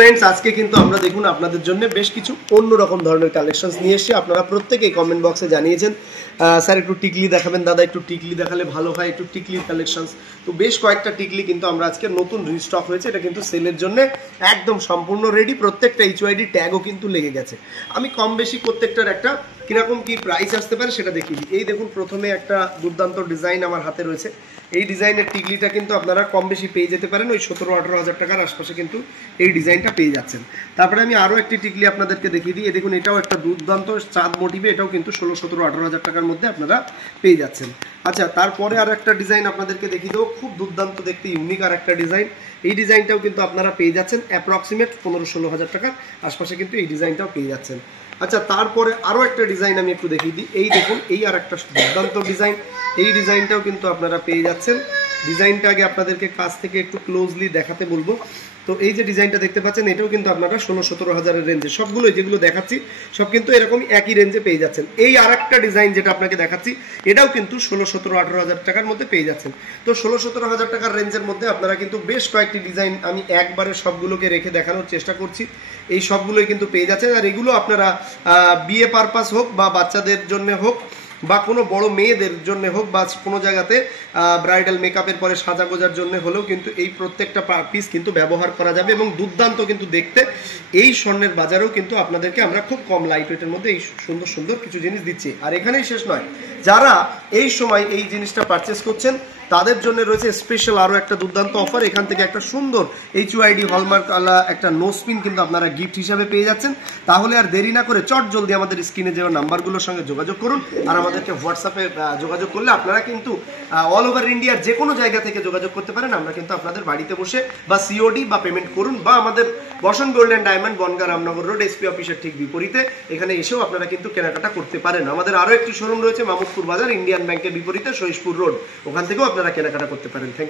Friends, আজকে কিন্তু আমরা দেখুন আপনাদের জন্য বেশ কিছু অন্যরকম ধরনের কালেকশনস নিয়ে এসেছি। আপনারা প্রত্যেকেই কমেন্ট বক্সে জানিয়েছেন স্যার একটু টিকলি দেখাবেন, দাদা একটু টিকলি দেখালে ভালো হয়, একটু টিকলির কালেকশনস। তো বেশ কয়েকটা টিকলি কিন্তু আমরা আজকে নতুন রিস্টক হয়েছে, এটা কিন্তু সেলের জন্য একদম সম্পূর্ণ রেডি। প্রত্যেকটা HYD ট্যাগও কিন্তু লেগে গেছে। আমি কম বেশি প্রত্যেকটার একটা কিরকম কি প্রাইস আসতে পারে সেটা দেখিয়ে দিই। এই দেখুন, প্রথমে একটা দুর্দান্ত ডিজাইন আমার হাতে রয়েছে। এই ডিজাইনের টিকলিটা কিন্তু আপনারা কম বেশি পেয়ে যেতে পারেন ওই 17-18 হাজার টাকার আশপাশে কিন্তু এই ডিজাইনটা পেয়ে যাচ্ছেন। তারপরে আমি আরও একটি টিকলি আপনাদেরকে দেখিয়ে দিই। দেখুন, এটাও একটা দুর্দান্ত চাঁদ মোটিভে, এটাও কিন্তু 16-17-18 হাজার টাকার মধ্যে আপনারা পেয়ে যাচ্ছেন। আচ্ছা, তারপরে আর একটা ডিজাইন আপনাদেরকে দেখিয়ে দেবো, খুব দুর্দান্ত দেখতে ইউনিক আর একটা ডিজাইন। এই ডিজাইনটাও কিন্তু আপনারা পেয়ে যাচ্ছেন অ্যাপ্রক্সিমেট 15-16 হাজার টাকার আশপাশে কিন্তু এই ডিজাইনটাও পেয়ে যাচ্ছেন। আচ্ছা, তারপরে আরও একটা ডিজাইন আমি একটু দেখিয়ে দিই। এই দেখুন, এই আর একটা দুর্দান্ত ডিজাইন, এই ডিজাইনটাও কিন্তু আপনারা পেয়ে যাচ্ছেন। ডিজাইনটা আগে আপনাদেরকে কাছ থেকে একটু ক্লোজলি দেখাতে বলবো। তো এই যে ডিজাইনটা দেখতে পাচ্ছেন, এটাও কিন্তু আপনারা 16-17 হাজারের রেঞ্জে, সবগুলো যেগুলো দেখাচ্ছি সব কিন্তু এরকমই একই রেঞ্জে পেয়ে যাচ্ছেন। এই আর একটা ডিজাইন যেটা আপনাকে দেখাচ্ছি, এটাও কিন্তু 16-17-18 হাজার টাকার মধ্যে পেয়ে যাচ্ছেন। তো 16-17 হাজার টাকার রেঞ্জের মধ্যে আপনারা কিন্তু বেশ কয়েকটি ডিজাইন আমি একবারে সবগুলোকে রেখে দেখানোর চেষ্টা করছি। এই সবগুলোই কিন্তু পেয়ে যাচ্ছেন। আর এগুলো আপনারা বিয়ে পারপাস হোক বা বাচ্চাদের জন্য হোক বা কোনো বড় মেয়েদের জন্য হোক বা কোনো জায়গাতে ব্রাইডাল মেকআপের পরে সাজা গোজার জন্য হলেও কিন্তু এই প্রত্যেকটা পিস কিন্তু ব্যবহার করা যাবে এবং দুর্দান্ত কিন্তু দেখতে। এই স্বর্ণের বাজারেও কিন্তু আপনাদেরকে আমরা খুব কম লাইট ওয়েটের মধ্যে এই সুন্দর সুন্দর কিছু জিনিস দিচ্ছি। আর এখানেই শেষ নয়, যারা এই সময় এই জিনিসটা পারচেস করছেন তাদের জন্য রয়েছে স্পেশাল আরও একটা দুর্দান্ত অফার। এখান থেকে একটা সুন্দর HYD হলমার্ক আলা একটা নোসপিন কিন্তু আপনারা গিফট হিসাবে পেয়ে যাচ্ছেন। তাহলে আর দেরি না করে চট জলদি আমাদের স্ক্রিনে যে নাম্বারগুলোর সঙ্গে যোগাযোগ করুন, আর আমাদেরকে হোয়াটসঅ্যাপে যোগাযোগ করলে আপনারা কিন্তু অল ওভার ইন্ডিয়ার যে কোনো জায়গা থেকে যোগাযোগ করতে পারেন। আমরা কিন্তু আপনাদের বাড়িতে বসে বা COD বা পেমেন্ট করুন বা আমাদের Basan gold and diamond Bangaon Ramnagar road SP অফিসের ঠিক বিপরীতে এখানে এসেও আপনারা কিন্তু কেনাকাটা করতে পারেন। আমাদের আরও একটি শোরুম রয়েছে মামুদপুর বাজার, ইন্ডিয়ান ব্যাংকের বিপরীতে সহিশপুর রোড, ওখান থেকেও আপনারা কেনাকাটা করতে পারেন। Thank you.